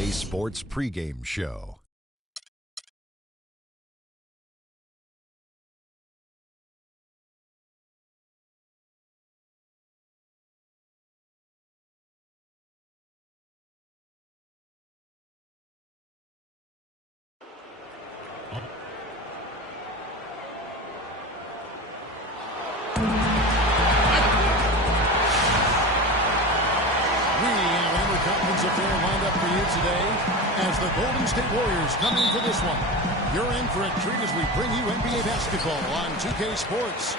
2K Sports pregame show. Affair lined up for you today as the Golden State Warriors come in for this one. You're in for a treat as we bring you NBA basketball on 2K Sports.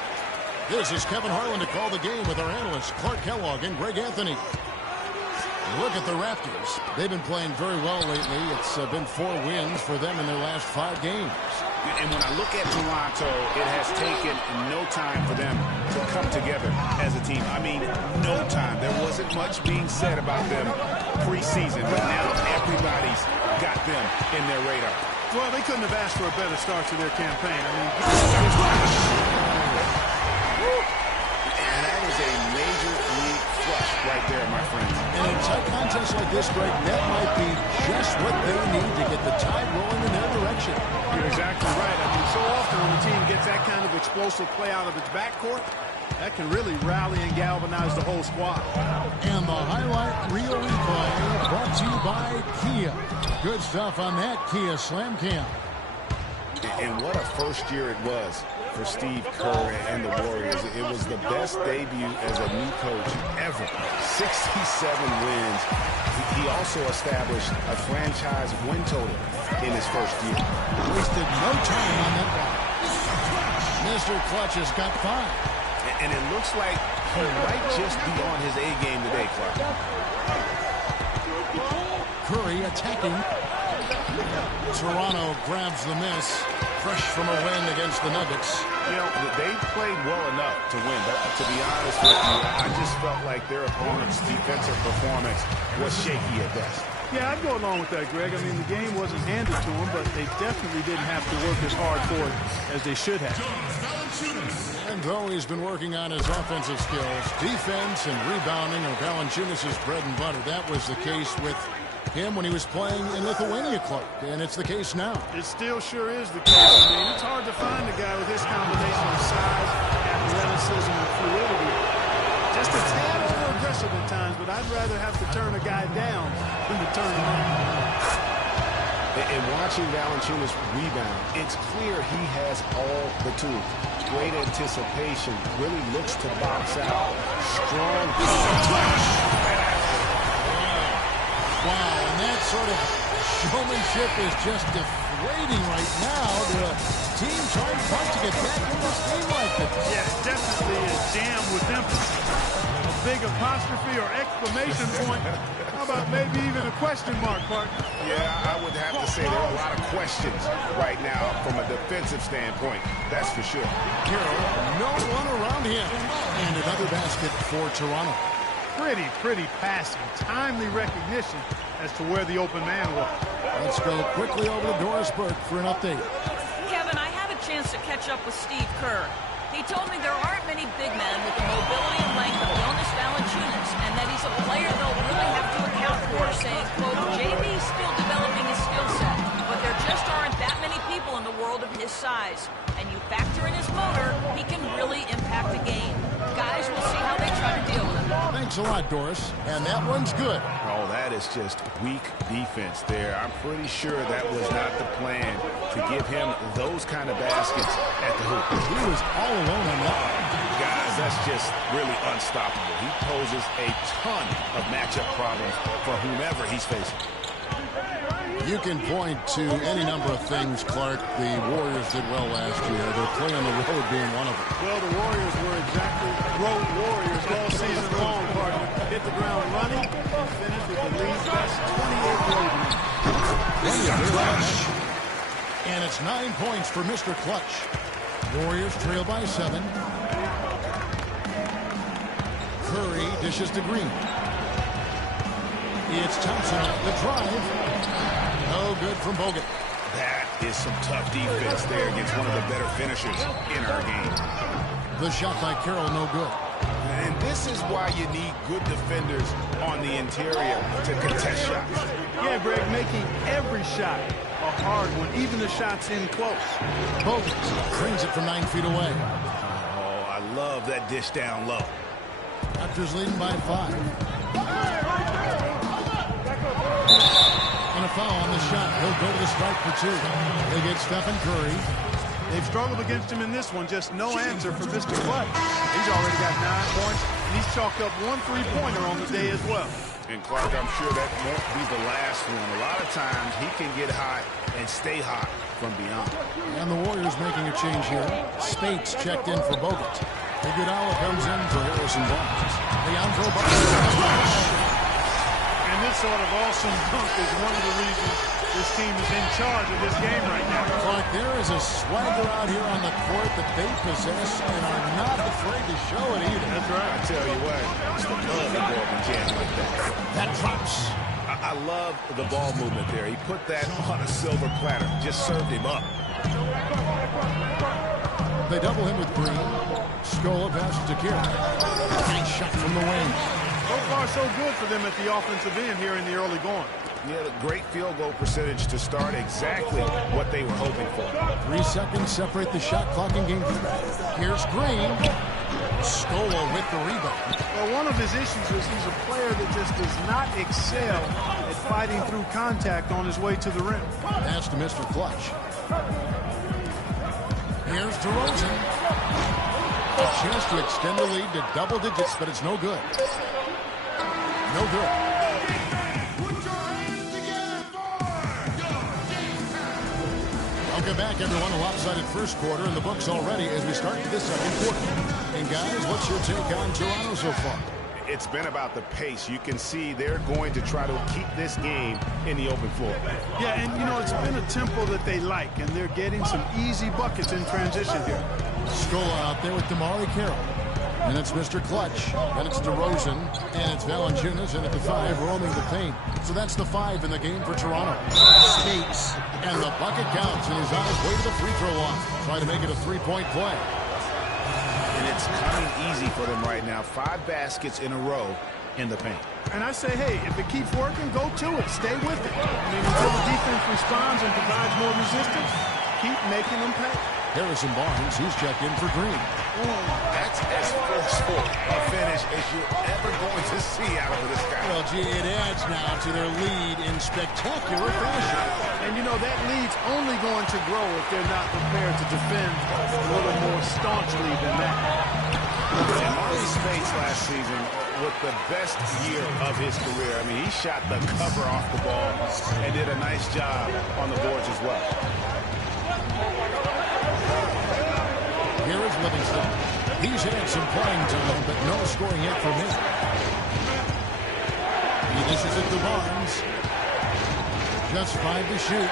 This is Kevin Harlan to call the game with our analysts Clark Kellogg and Greg Anthony. Look at the Raptors. They've been playing very well lately. It's been 4 wins for them in their last 5 games. And when I look at Toronto, it has taken no time for them to come together as a team. I mean, no time. There wasn't much being said about them preseason, but now everybody's got them in their radar. Well, they couldn't have asked for a better start to their campaign. I mean, and that is a major league flush right there, my friend. And in tight contests like this, Greg, that might be just what they need to get the tide rolling in their direction. You're exactly right. I mean, so often when a team gets that kind of explosive play out of its backcourt, that can really rally and galvanize the whole squad. And the highlight reel replay brought to you by Kia. Good stuff on that Kia Slam Cam. And what a first year it was for Steve Kerr and the Warriors. It was the best debut as a new coach ever. 67 wins. He also established a franchise win total in his first year. Wasted no time on that one. Mr. Clutch has got 5. And it looks like he might just be on his A game today, Clark. Curry attacking. Toronto grabs the miss. Fresh from a win against the Nuggets. You know, they played well enough to win, but to be honest with you, I just felt like their opponent's defensive performance was shaky at best. Yeah, I'd go along with that, Greg. I mean, the game wasn't handed to them, but they definitely didn't have to work as hard for it as they should have. And though he's been working on his offensive skills, defense and rebounding are Valanciunas' bread and butter. That was the case with him when he was playing in Lithuania, Clark, and it's the case now. It still sure is the case. I mean, it's hard to find a guy with his combination of size, athleticism, and fluidity. Just a tad over-aggressive at times, but I'd rather have to turn a guy down than to turn him on. And watching Valanciunas rebound, it's clear he has all the tools. Great anticipation, really looks to box out. Strong touch. Wow, and that sort of showmanship is just deflating right now to a team trying to get back in this game like this. Yeah, definitely a jam with emphasis. A big apostrophe or exclamation point. How about maybe even a question mark, Clark? Yeah, I would have to say there are a lot of questions right now from a defensive standpoint. That's for sure. Hero, no one around him. And another basket for Toronto. Pretty passing, timely recognition as to where the open man was. Let's go quickly over to Doris Burke for an update. Kevin, I had a chance to catch up with Steve Kerr. He told me there aren't many big men with the mobility and length of Jonas Valanciunas, and that he's a player they'll really have to account for, saying, quote, JB's still developing his skill set, but there just aren't that many people in the world of his size. And you factor in his motor, he can really impact a game. Guys, we'll see how they try to deal with him. Thanks a lot, Doris. And that one's good. Oh, that is just weak defense there. I'm pretty sure that was not the plan to give him those kind of baskets at the hoop. He was all alone on that one. Guys, that's just really unstoppable. He poses a ton of matchup problems for whomever he's facing. You can point to any number of things, Clark. The Warriors did well last year. Their play on the road being one of them. Well, the Warriors were exactly road warriors all season long, partner. Hit the ground running and finished with the league's best 28 road wins. And it's 9 points for Mr. Clutch. Warriors trail by 7. Curry dishes to Green. It's Thompson off the drive. No good from Bogut. That is some tough defense there against one of the better finishers in our game. The shot by Carroll, no good. And this is why you need good defenders on the interior to contest shots. Yeah, Greg, making every shot a hard one, even the shots in close. Bogut brings it from 9 feet away. Oh, I love that dish down low. Raptors leading by 5. And a foul on the shot. He'll go to the strike for 2. They get Stephen Curry. They've struggled against him in this one. Just no answer for Mr. Clutch. He's already got 9 points, and he's chalked up 1 3-pointer on the day as well. And Clark, I'm sure that won't be the last one. A lot of times he can get hot and stay hot from beyond. And the Warriors making a change here. Spates checked in for Bogut. Iguodala comes in for Harrison Barnes. Leandro Barnes. And this sort of awesome dunk is one of the reasons this team is in charge of this game right now. Clark, there is a swagger out here on the court that they possess and are not afraid to show it either. That's right. I tell you what, it's the love that Gordon can like that. That drops. I love the ball movement there. He put that on a silver platter. Just served him up. They double him with Green. Scola passes to Kira. Nice shot from the wing. So far, so good for them at the offensive end here in the early going. Yeah, the great field goal percentage to start exactly what they were hoping for. 3 seconds separate the shot clock in game 3. Here's Green. Scola with the rebound. Well, one of his issues is he's a player that just does not excel at fighting through contact on his way to the rim. Pass to Mr. Clutch. Here's DeRozan. A chance to extend the lead to double digits, but it's no good. No good. Welcome back, everyone. A lopsided first quarter in the books already as we start the second quarter. And guys, what's your take on Toronto so far? It's been about the pace. You can see they're going to try to keep this game in the open floor. Yeah, and you know, it's been a tempo that they like, and they're getting some easy buckets in transition here. Scola out there with DeMarre Carroll. And it's Mr. Clutch. Then it's DeRozan. And it's Valanciunas. And at the 5, roaming the paint. So that's the 5 in the game for Toronto. Spates. And the bucket counts. And he's on his way to the free throw line. Trying to make it a 3-point play. And it's coming easy for them right now. 5 baskets in a row in the paint. And I say, hey, if it keeps working, go to it. Stay with it. I mean, until the defense responds and provides more resistance, keep making them pay. Harrison Barnes, he's checked in for Green. That's as forceful a finish as you're ever going to see out of this guy. Well, gee, it adds now to their lead in spectacular fashion. And, you know, that lead's only going to grow if they're not prepared to defend a little more staunchly than that. And Marley Spates last season with the best year of his career. I mean, he shot the cover off the ball and did a nice job on the boards as well. Here is Livingston. He's had some playing time, but no scoring yet from him. He dishes it to Barnes. Just 5 to shoot.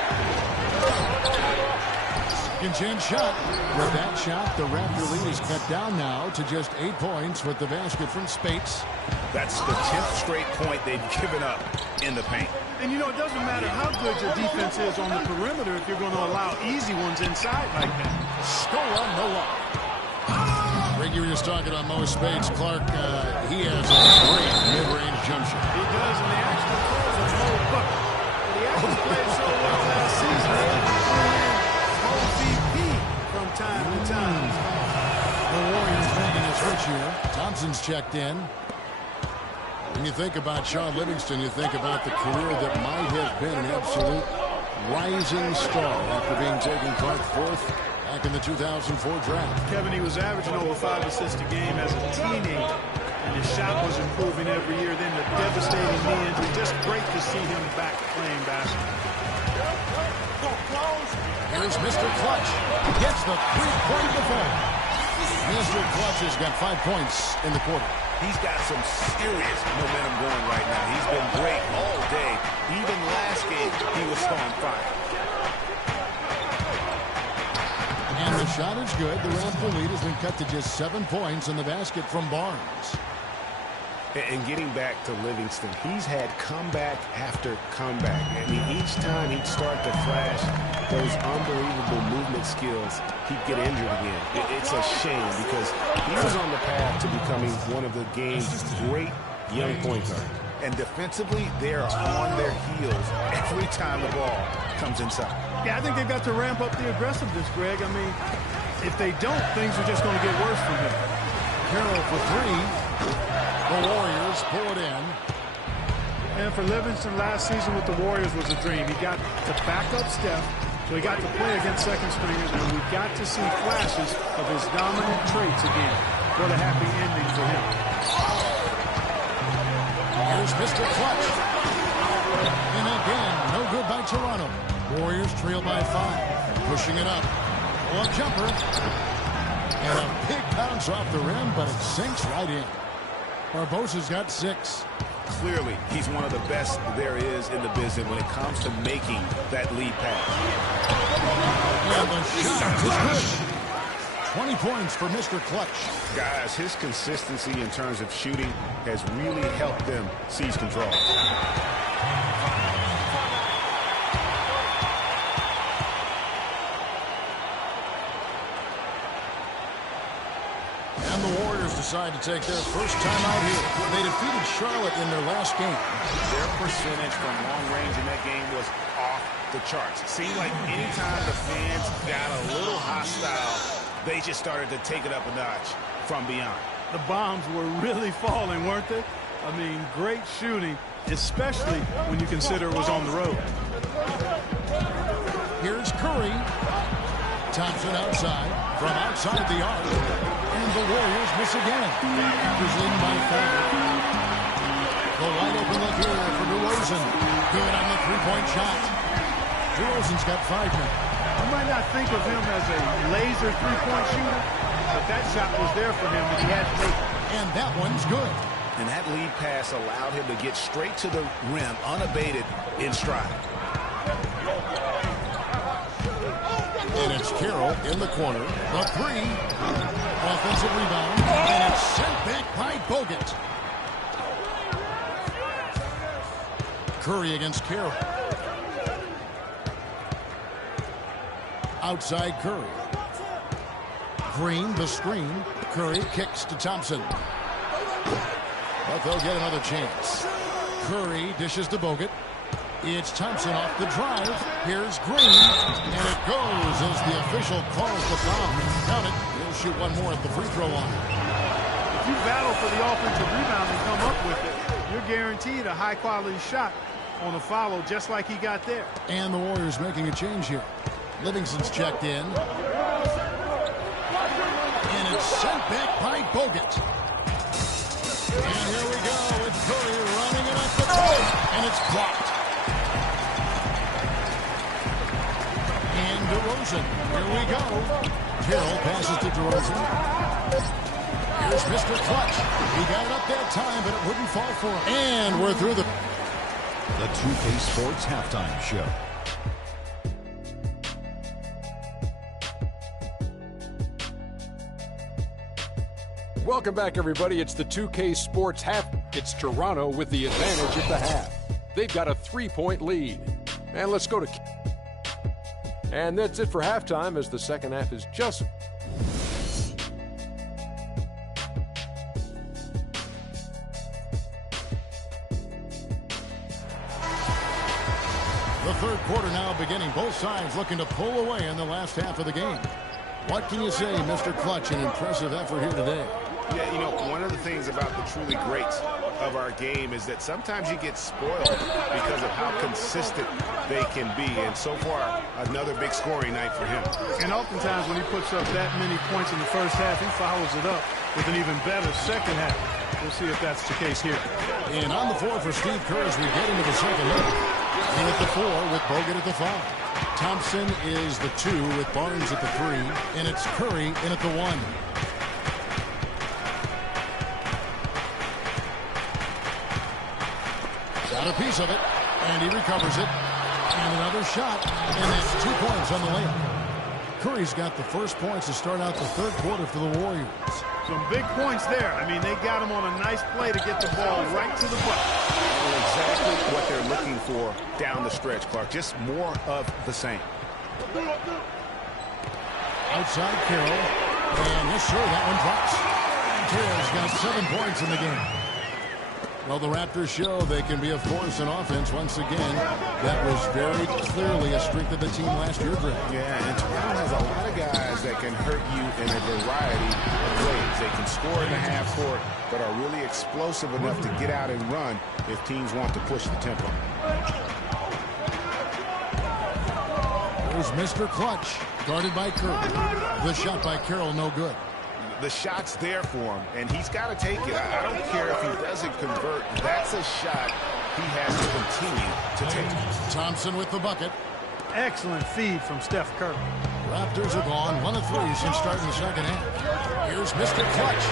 Second chance shot. With that shot, the Raptor lead is cut down now to just 8 points with the basket from Spates. That's the 10th straight point they've given up in the paint. And, you know, it doesn't matter how good your defense is on the perimeter if you're going to allow easy ones inside like that. Scola, no luck. Rick, you were just talking about Mo Spates. Clark, he has a great mid-range jump shot. He does, and he actually throws a Mo bucket. But he actually played so well last season, they even threw in Mo VP from time to time. The Warriors making a switch here. Thompson's checked in. When you think about Shaun Livingston, you think about the career that might have been an absolute rising star after being taken part 4th back in the 2004 draft. Kevin, he was averaging over 5 assists a game as a teenager, and his shot was improving every year. Then the devastating knee injury. Just great to see him back playing basketball. Here's Mr. Clutch. Gets the 3-point default. Mr. Clutch has got 5 points in the quarter. He's got some serious momentum going right now. He's been great all day. Even last game, he was on fire. And the shot is good. The Raptor lead has been cut to just 7 points in the basket from Barnes. And getting back to Livingston, he's had comeback after comeback. I mean, each time he'd start to flash those unbelievable movement skills, he'd get injured again. It's a shame because he was on the path to becoming one of the game's great young point guards. And defensively, they are on their heels every time the ball comes inside. Yeah, I think they've got to ramp up the aggressiveness, Greg. I mean, if they don't, things are just going to get worse from him. Carroll for three. The Warriors pull it in. And for Livingston, last season with the Warriors was a dream. He got to back up Steph, so he got to play against second stringers, and we got to see flashes of his dominant traits again. What a happy ending for him. Here's Mr. Clutch. And again, no good by Toronto. Warriors trail by 5. Pushing it up. A jumper. And a big bounce off the rim, but it sinks right in. Barbosa's got 6. Clearly, he's one of the best there is in the business when it comes to making that lead pass. And the shot is good. 20 points for Mr. Clutch. Guys, his consistency in terms of shooting has really helped them seize control. And the Warriors decide to take their first time out here. They defeated Charlotte in their last game. Their percentage from long range in that game was off the charts. It seemed like anytime the fans got a little hostile, they just started to take it up a notch from beyond. The bombs were really falling, weren't they? I mean, great shooting, especially when you consider it was on the road. Here's Curry. Thompson outside, from outside the arc. And the Warriors miss again. Raptors leading by 5. The wide open look here for DeRozan. Good on the three-point shot. DeRozan's got 5 now. You might not think of him as a laser three-point shooter, but that shot was there for him that he had to take. And that one's good. And that lead pass allowed him to get straight to the rim, unabated in stride. And it's Carroll in the corner. The 3. Offensive rebound. And it's sent back by Bogut. Curry against Carroll. Outside Curry. Green, the screen. Curry kicks to Thompson. But they'll get another chance. Curry dishes to Bogut. It's Thompson off the drive. Here's Green. And it goes as the official calls the foul. Count it. He'll shoot one more at the free throw line. If you battle for the offensive rebound and come up with it, you're guaranteed a high-quality shot on a follow just like he got there. And the Warriors making a change here. Livingston's checked in. And it's sent back by Bogut. And here we go with Curry running it up the court. And it's blocked. And DeRozan. Here we go. Carroll passes to DeRozan. Here's Mr. Clutch. He got it up that time, but it wouldn't fall for him. And we're through the 2K Sports Halftime Show. Welcome back, everybody. It's the 2K Sports Half. It's Toronto with the advantage at the half. They've got a 3-point lead. And let's go to... And that's it for halftime as the second half is just... The third quarter now beginning. Both sides looking to pull away in the last half of the game. What can you say, Mr. Clutch? An impressive effort here today. Yeah, you know, one of the things about the truly greats of our game is that sometimes you get spoiled because of how consistent they can be. And so far, another big scoring night for him. And oftentimes when he puts up that many points in the first half, he follows it up with an even better second half. We'll see if that's the case here. And on the floor for Steve Kerr as we get into the second half. In at the 4 with Bogut at the 5. Thompson is the 2 with Barnes at the 3. And it's Curry in at the 1. Got a piece of it. And he recovers it. And another shot. And that's 2 points on the layup. Curry's got the first points to start out the third quarter for the Warriors. Some big points there. I mean, they got him on a nice play to get the ball right to the bucket. Exactly what they're looking for down the stretch, Clark. Just more of the same. Outside Carroll. And yes, sir, that one drops. Carroll's got 7 points in the game. Well, the Raptors show they can be a force in offense once again. That was very clearly a strength of the team last year, Greg. Yeah, and Toronto has a lot of guys that can hurt you in a variety of ways. They can score in the half court, but are really explosive enough to get out and run if teams want to push the tempo. There's Mr. Clutch, guarded by Curry. The shot by Carroll, no good. The shot's there for him, and he's got to take it. I don't care if he doesn't convert. That's a shot he has to continue to take. Thompson with the bucket. Excellent feed from Steph Curry. Raptors have gone 1 of 3 since starting the second half. Here's Mr. Clutch.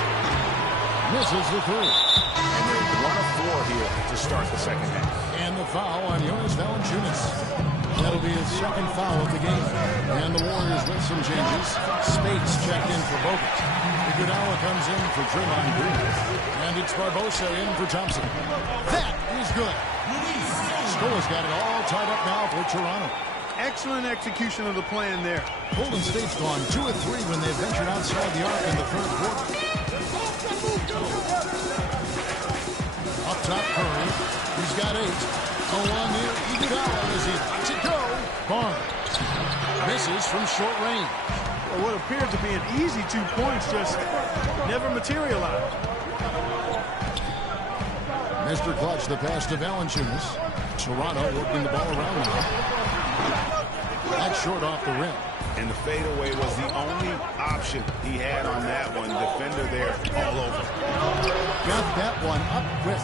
Misses the three. And they're 1 of 4 here to start the second half. And the foul on Jonas Valanciunas. That'll be his second foul of the game. And the Warriors with some changes. Spates checked in for Bogut. Iguodala comes in for Draymond Green. And it's Barbosa in for Thompson. That is good. Scola's got it all tied up now for Toronto. Excellent execution of the plan there. Golden State's gone 2 of 3 when they ventured outside the arc in the third quarter. Up top, Curry. He's got 8. The one near Iguodala as he lets it go. Barnes misses from short range. Well, what appeared to be an easy 2 points just never materialized. Mr. Clutch, the pass to Valanciunas. Toronto working the ball around now. That's short off the rim. And the fadeaway was the only option he had on that one. Defender there all over. Got that one up quick.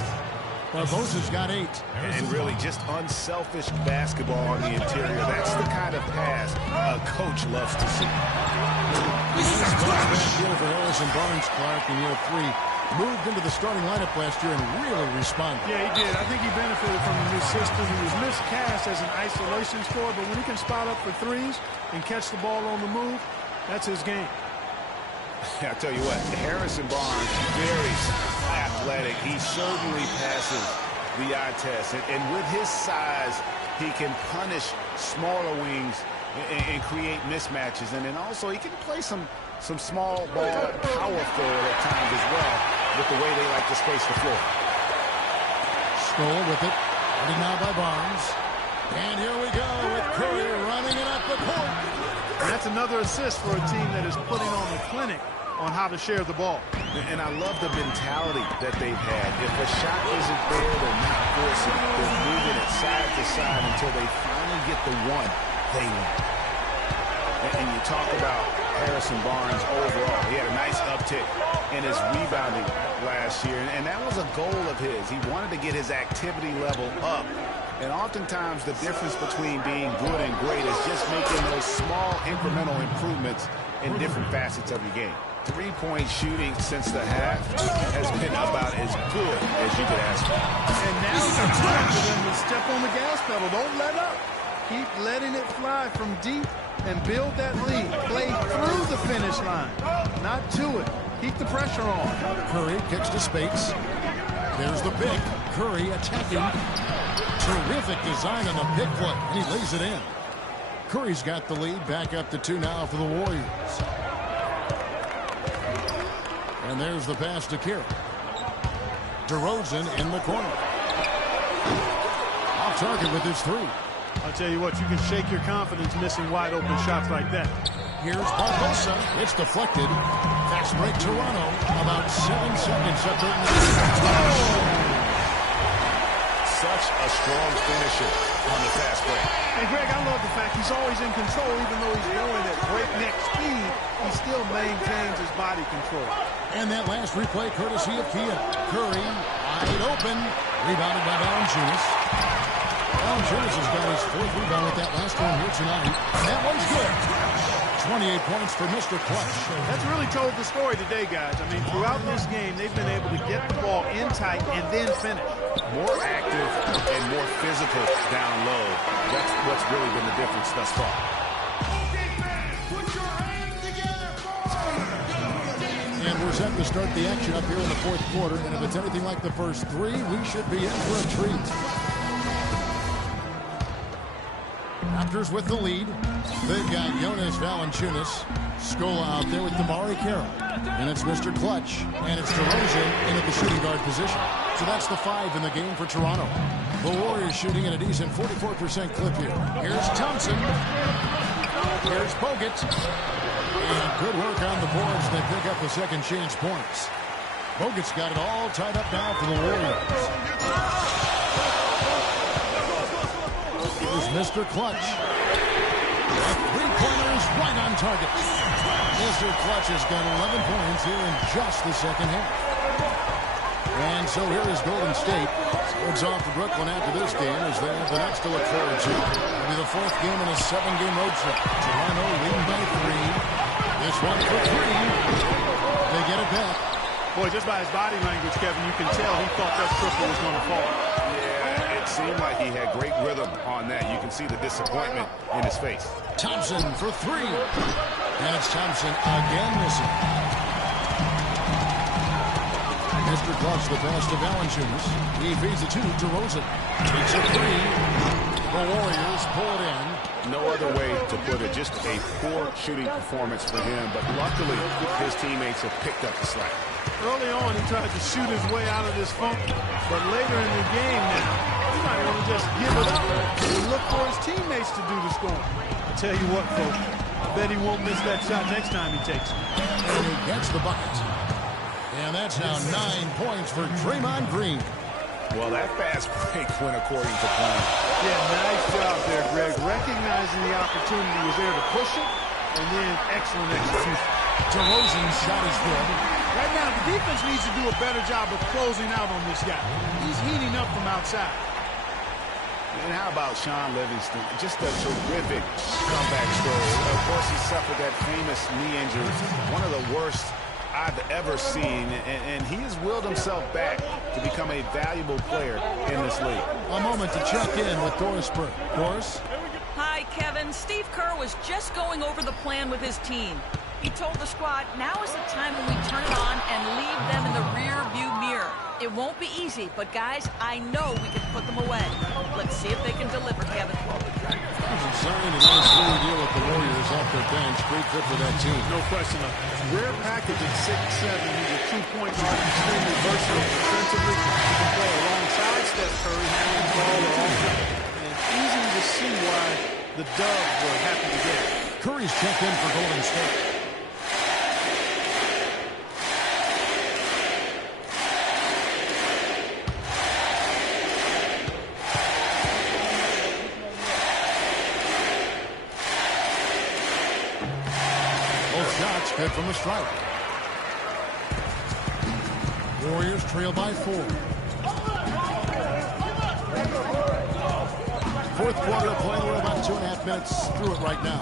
Barbosa's got 8. And really just unselfish basketball on the interior. That's the kind of pass a coach loves to see. Deal for Harrison Barnes, Clark, in year 3. Moved into the starting lineup last year and really responded. Yeah, he did. I think he benefited from the new system. He was miscast as an isolation scorer, but when he can spot up for threes and catch the ball on the move, that's his game. I'll tell you what, Harrison Barnes, very athletic. He certainly passes the eye test. And with his size, he can punish smaller wings and create mismatches. And then also he can play some small ball power forward at times as well with the way they like to space the floor. Scola with it. Ready now by Barnes. And here we go with Curry running it up the court. And that's another assist for a team that is putting on a clinic on how to share the ball. And I love the mentality that they've had. If a shot isn't there, they're not forcing it. They're moving it side to side until they finally get the one they want. And you talk about Harrison Barnes overall. He had a nice uptick in his rebounding last year, and that was a goal of his. He wanted to get his activity level up. And oftentimes the difference between being good and great is just making those small incremental improvements in different facets of your game. 3-point shooting since the half has been about as good as you could ask for. And now it's time for them to step on the gas pedal. Don't let up. Keep letting it fly from deep and build that lead. Play through the finish line, not to it. Keep the pressure on. Curry kicks to Spates. There's the pick. Curry attacking. Terrific design on the pick play, and he lays it in. Curry's got the lead. Back up to 2 now for the Warriors. And there's the pass to Carroll. DeRozan in the corner. Off target with his 3. I'll tell you what, you can shake your confidence missing wide open shots like that. Here's Barbosa. It's deflected. Fast break Toronto. About 7 seconds after. Such a strong finisher on the fast break. And Greg, I love the fact he's always in control. Even though he's going at breakneck speed, he still maintains his body control. And that last replay courtesy of Kia. Curry wide open. Rebounded by Valanciunas. Valanciunas has got his 4th rebound with that last one here tonight. And that one's good. 28 points for Mr. Clutch. That's really told the story today, guys. I mean, throughout this game, they've been able to get the ball in tight and then finish. More active and more physical down low. That's what's really been the difference thus far. And we're set to start the action up here in the 4th quarter. And if it's anything like the first 3, we should be in for a treat. Raptors with the lead. They've got Jonas Valanciunas. Scola out there with DeMarre Carroll. And it's Mr. Clutch. And it's DeRozan in at the shooting guard position. So that's the 5 in the game for Toronto. The Warriors shooting at a decent 44% clip here. Here's Thompson. Here's Bogut. And good work on the boards. They pick up the second chance points. Bogut's got it all tied up now for the Warriors. Here's Mr. Clutch. A three-pointer is right on target. Mr. Clutch has got 11 points here in just the second half. And so here is Golden State. Swords off to Brooklyn after this game as they have the next to look forward to. It'll be the 4th game in a 7-game road trip. Toronto leading by 3. This one for 3. They get it back. Boy, just by his body language, Kevin, you can tell he thought that triple was going to fall. Yeah, it seemed like he had great rhythm on that. You can see the disappointment in his face. Thompson for 3. And it's Thompson again missing. Mr. Clutch, the pass to Valanciunas. He feeds it to DeRozan. Takes a 3. The Warriors pull it in. No other way to put it. Just a poor shooting performance for him. But luckily, his teammates have picked up the slack. Early on, he tried to shoot his way out of this funk. But later in the game now, he might want to just give it up and look for his teammates to do the scoring. I tell you what, folks, I bet he won't miss that shot next time he takes it. And he gets the bucket. And that's now 9 points for Draymond Green. Well, that fast break went according to plan. Yeah, nice job there, Greg. Recognizing the opportunity was there to push it, and then excellent execution. DeRozan's shot is good. Right now, the defense needs to do a better job of closing out on this guy. He's heating up from outside. And how about Sean Livingston? Just a terrific comeback story. Of course, he suffered that famous knee injury, one of the worst I've ever seen, and he has willed himself back to become a valuable player in this league. A moment to check in with Doris Burke. Doris? Hi, Kevin. Steve Kerr was just going over the plan with his team. He told the squad, now is the time when we turn it on and leave them in the rear-view mirror. It won't be easy, but guys, I know we can put them away. Let's see if they can deliver, Kevin. Signed a nice little deal with the Warriors off their bench. Great fit for that team. No question. Rare package at 6'7". He's a two-point guard, extremely versatile defensively. He can play alongside Steph Curry, handling the ball or offense. And easy to see why the Dubs were happy to get it. Curry's checked in for Golden State. Good from the stripe. Warriors trail by 4. Fourth quarter of play. We're about 2.5 minutes through it right now.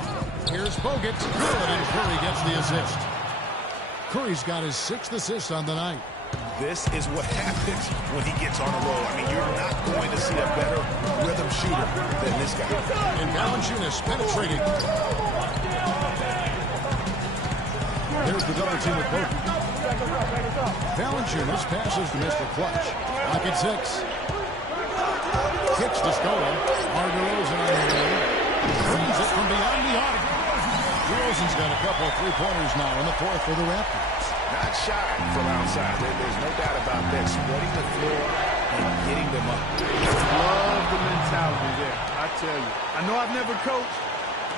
Here's Bogut. Good, and Curry gets the assist. Curry's got his 6th assist on the night. This is what happens when he gets on a roll. I mean, you're not going to see a better rhythm shooter than this guy. And Valanciunas penetrating. There's the double team with Bogut. Valanciunas passes to Mr. Clutch. Pocket 6. Kicks to Scola. DeRozan on the way. Brings it from beyond the arc. DeRozan's got a couple of three-pointers now in the 4th for the Raptors. Not shy from outside. There's no doubt about that. Spreading the floor and getting them up. Love the mentality there, I tell you. I know I've never coached,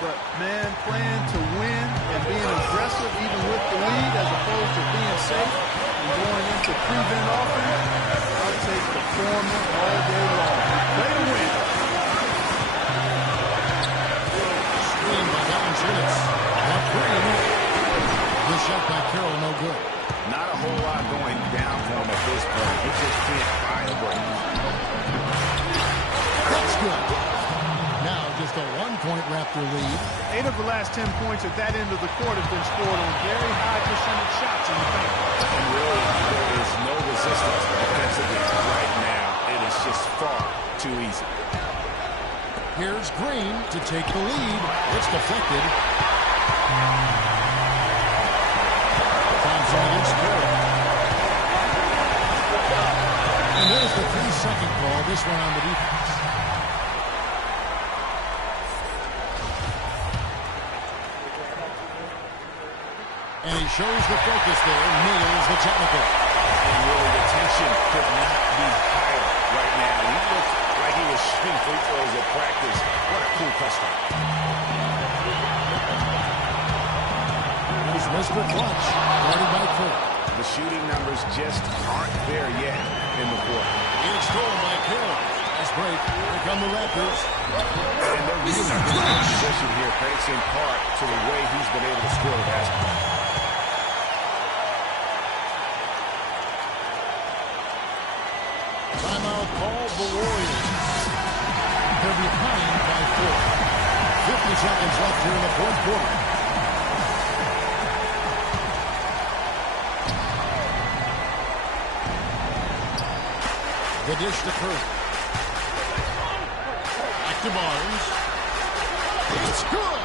but, man, playing to win and being aggressive even with the lead as opposed to being safe and going into prevent offense, I'll take the former all day long. Play to win. Screen by Valanciunas. That Green. The shot by Carroll, no good. Not a whole lot going down for him at this point. He just can't find a break. That's good. Now just a 1-point Raptor lead. 8 of the last 10 points at that end of the court have been scored on very high percentage shots in the paint. And really, there is no resistance defensively right now. It is just far too easy. Here's Green to take the lead. It's deflected. Thompson against Curry. And there's the 3-second call. This one on the defense. And he shows the focus there, nails the technical. And really the tension could not be higher right now. He looked like he was shooting free throws at practice. What a cool custom. Here's Mr. Clutch, guarded by Kerr. The shooting numbers just aren't there yet in the fourth. It's stolen by Kerr. Nice break. Here come the Raptors. And they're really good position here, thanks in part to the way he's been able to score the basketball. Timeout called the Warriors. They're behind by 4. 50 seconds left here in the fourth quarter. The dish to Curry. Back to Barnes. It's good!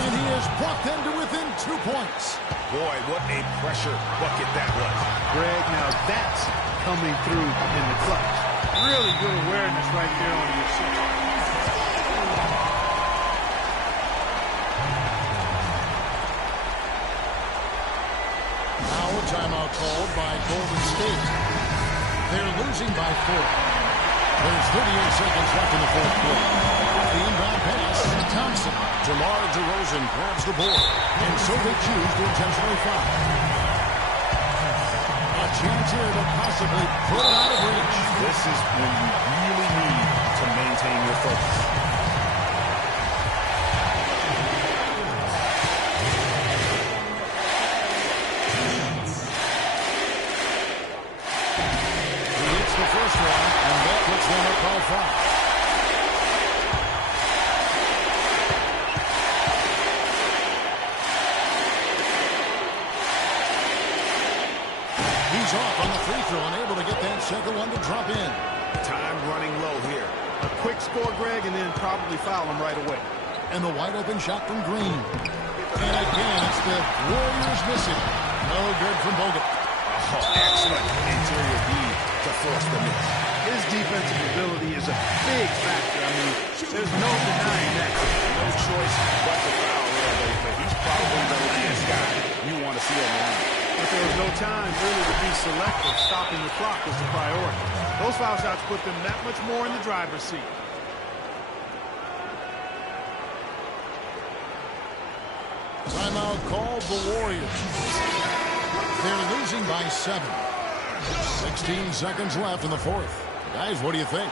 And he has brought them to within 2 points. Boy, what a pressure bucket that was. Greg, now that's coming through in the clutch. Really good awareness right there on the receiver. Now a timeout called by Golden State. They're losing by 4. There's 38 seconds left in the fourth quarter. The inbound pass to Thompson. DeMar DeRozan grabs the board, and so they choose to intentionally foul. A chance here to possibly put it out of reach. This is when you really need to maintain your focus. He hits the first one, and that puts them up by 5. He's off on the free throw, unable to get that second one to drop in. Time running low here. A quick score, Greg, and then probably foul him right away. And the wide open shot from Green. And again, it's the Warriors missing. No good from Bogut. Oh, excellent interior D to force the miss. His defensive ability is a big factor. I mean, there's no denying that. No choice but to foul there, but he's probably the last guy you want to see on the line. But there was no time really to be selective. Stopping the clock was the priority. Those foul shots put them that much more in the driver's seat. Timeout called the Warriors. They're losing by 7. 16 seconds left in the fourth. Guys, what do you think?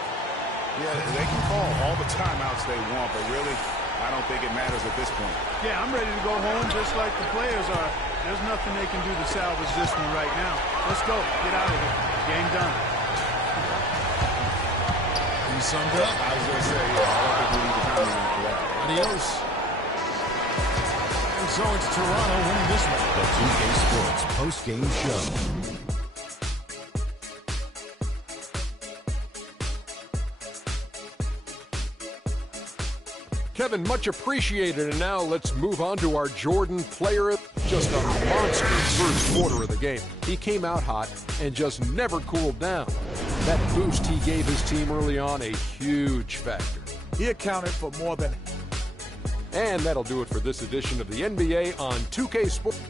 Yeah, they can call all the timeouts they want, but really, I don't think it matters at this point. Yeah, I'm ready to go home just like the players are. There's nothing they can do to salvage this one right now. Let's go. Get out of here. Game done. He summed up. I was going to say, yeah, I don't think we need to comment after that. Adios. And so it's Toronto winning this one. The 2K Sports post-game show. Kevin, much appreciated. And now let's move on to our Jordan player. Just a monster first quarter of the game. He came out hot and just never cooled down. That boost he gave his team early on, a huge factor. He accounted for more than... And that'll do it for this edition of the NBA on 2K Sports.